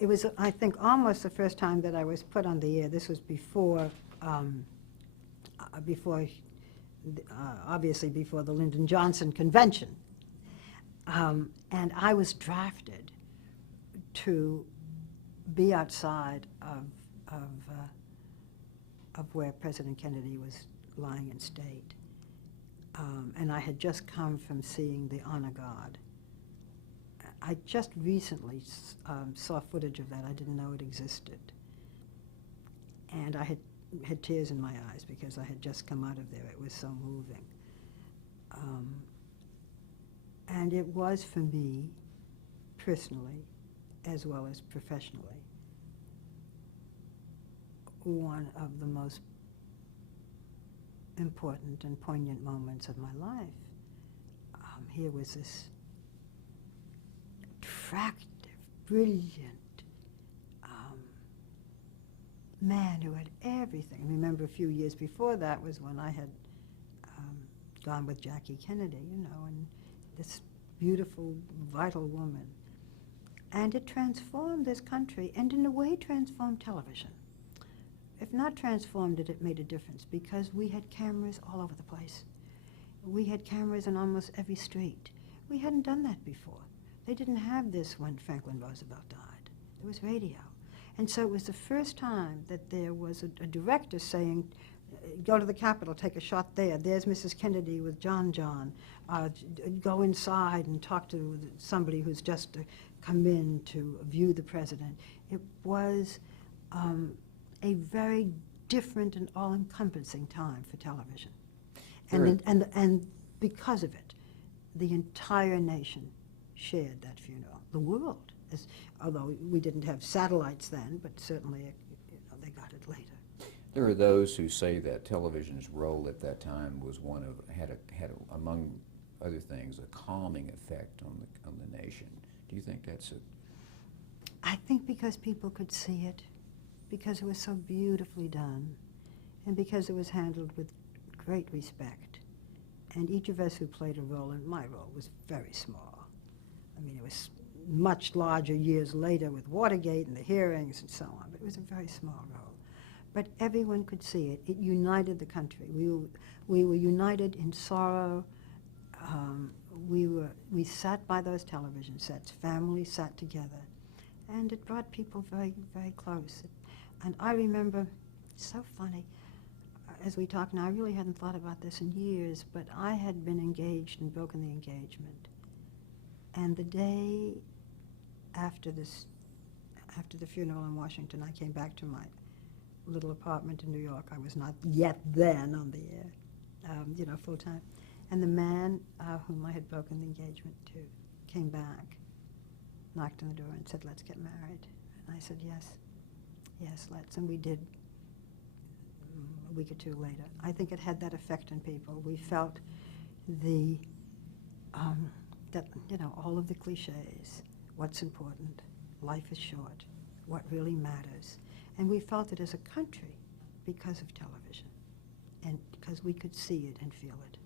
It was, I think, almost the first time that I was put on the air. This was before, obviously before the Lyndon Johnson convention. And I was drafted to be outside of where President Kennedy was lying in state. And I had just come from seeing the honor guard. I just recently saw footage of that. I didn't know it existed. And I had tears in my eyes because I had just come out of there. It was so moving. And it was for me, personally, as well as professionally, one of the most important and poignant moments of my life. Here was this attractive, brilliant man who had everything. I remember a few years before that was when I had gone with Jackie Kennedy, you know, and this beautiful, vital woman. And it transformed this country, and in a way transformed television. If not transformed it, it made a difference, because we had cameras all over the place. We had cameras in almost every street. We hadn't done that before. They didn't have this when Franklin Roosevelt died. There was radio. And so it was the first time that there was a director saying, go to the Capitol, take a shot there. There's Mrs. Kennedy with John. Go inside and talk to somebody who's just come in to view the president. It was a very different and all-encompassing time for television. And, and because of it, the entire nation shared that funeral, the world. Although we didn't have satellites then, but certainly you know, they got it later. There are those who say that television's role at that time was one of, had among other things, a calming effect on the nation. Do you think that's it? I think because people could see it, because it was so beautifully done, and because it was handled with great respect. And each of us who played a role, and my role was very small. I mean, it was much larger years later with Watergate and the hearings and so on, but it was a very small role. But everyone could see it. It united the country. We were united in sorrow. We sat by those television sets. Families sat together. And it brought people very, very close. And I remember, it's so funny, as we talk now, I really hadn't thought about this in years, but I had been engaged and broken the engagement. And the day after the funeral in Washington, I came back to my little apartment in New York. I was not yet then on the air, you know, full time. And the man whom I had broken the engagement to came back, knocked on the door and said, let's get married. And I said, yes, let's. And we did a week or two later. I think it had that effect on people. We felt that, you know, all of the cliches, what's important, life is short, what really matters. And we felt it as a country because of television, and because we could see it and feel it.